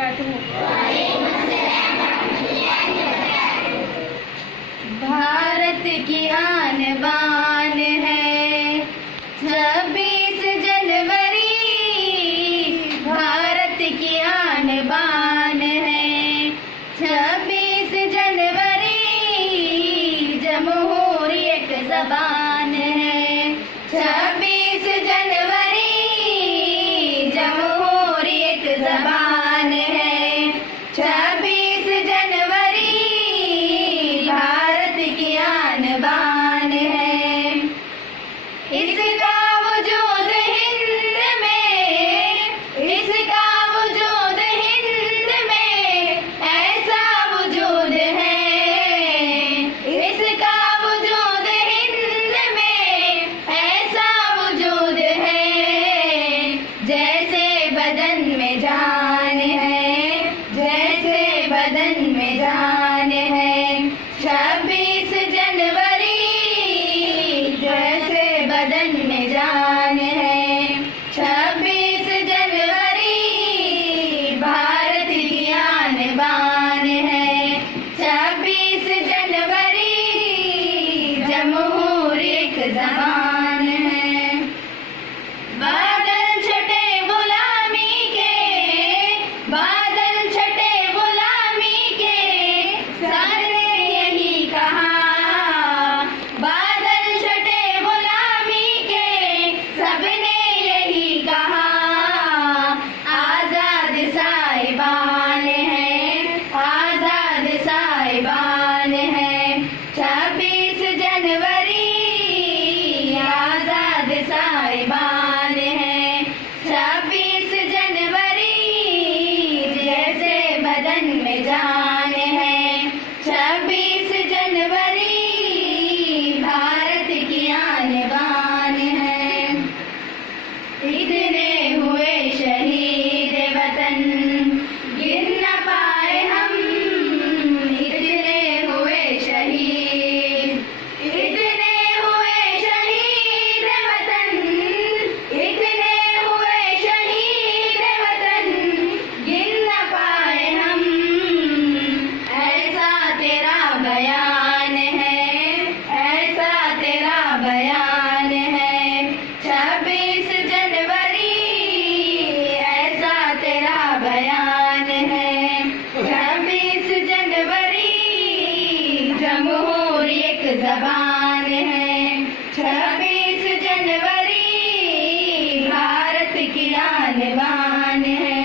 वबरकातुहू। भारत की आन बान है 26 जनवरी, भारत की आन बान है 26 जनवरी, जमहूरियत ज़बान है 26 जनवरी, जमहूरियत ज़बान है 26 जनवरी, भारत की आन बान है। इसका वजूद हिंद में, इसका वजूद हिंद में ऐसा वजूद है, इसका वजूद हिंद में ऐसा वजूद है, जैसे बदन में जान है, जैसे बदन में जान है 26 जनवरी, जैसे बदन में जान है 26 जनवरी, भारत की आन बान है 26 जनवरी, जमहूरियत ज़बान है। बादल छटे गुलामी के, बादल छटे गुलामी के, सबने यही कहा, बादल छटे गुलामी के, सबने यही कहा, आजाद साहिबान है, आजाद साहिबान है 26 जनवरी, आजाद साहिबान है 26 जनवरी, जैसे बदन में जान है 26 जनवरी, भारत की आन बान है। इतने हुए शहीद वतन गिन न पाए हम, इतने हुए शहीद, इतने हुए शहीद वतन, इतने हुए शहीद वतन गिन न पाए हम, ऐसा तेरा बयान है, ऐसा तेरा बयान है 26 जनवरी, ऐसा तेरा बयान है 26 जनवरी, जमहूरियत ज़बान है 26 जनवरी, भारत की आन बान है।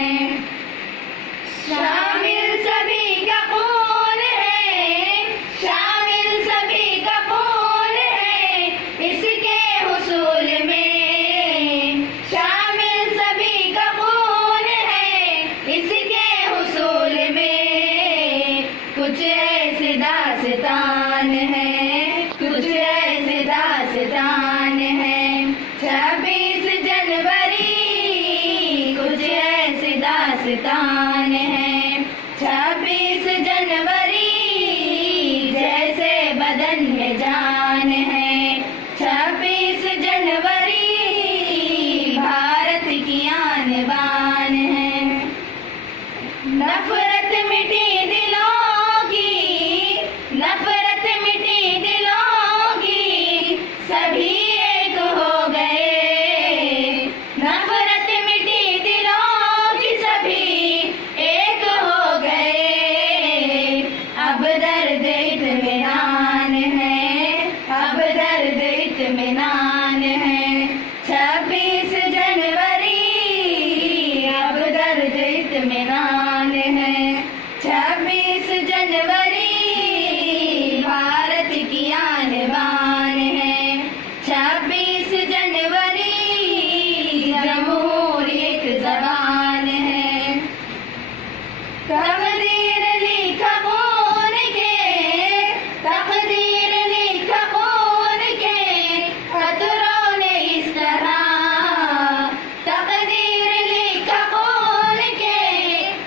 शामिल सभी का खून है, शामिल सभी का खून है इसके हुसूल में, शामिल सभी का खून है इसके हुसूल में, कुछ ऐसे दास्तान है, कुछ ऐसे दास्तान है 26 जनवरी, कुछ ऐसे दास्तान है 26 जनवरी, जैसे बदन में जान है 26 जनवरी, भारत की आन बान है। नफरत मिटी दिलों की, नफरत मिटी दिलों की, सभी एक हो गए, नफरत मिटी दिलों की, सभी एक हो गए, अब दर्द इत्मीनान है, अब दर्द इत्मीनान है 26 जनवरी, अब दर्द इत्मीनान है 26 जनवरी, भारत की आन बान है 26 जनवरी, जमहूरियत ज़बान है। तकदीर लिखा खून के, तकदीर लिखा खून के, खतरों ने इस तरह, तकदीर लिखा खून के,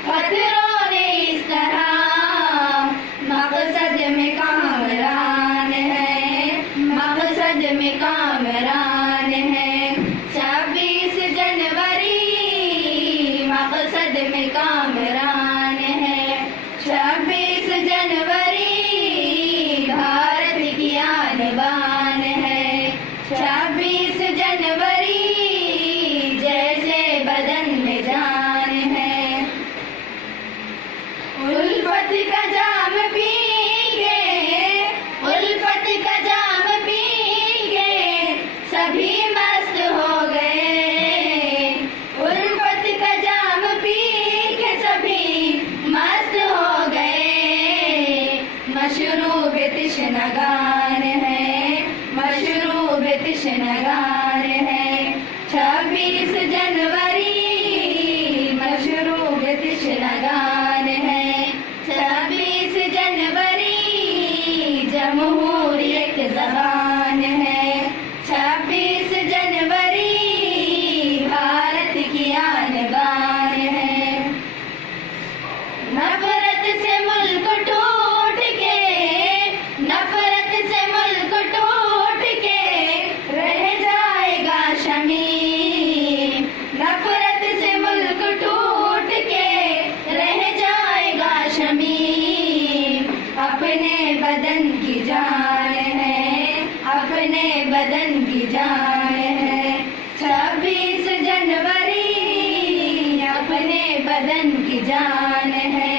खतरों ने इस तरह, मकसद में कामरान है, मकसद में कामरान है 26 जनवरी, मकसद में कामरान अपना गान है। 26 जनवरी जमहूरियत ज़बान है। 26 जनवरी भारत की आन बान है। नफरत से मुल्क टूट के, नफरत से मुल्क टूट के रह जाएगा शमीम। नफरत से मुल्क टूट के रह जाएगा शमीम। अपने बदन की जान है, अपने बदन की जान है। 26 जनवरी अपने बदन की जान है।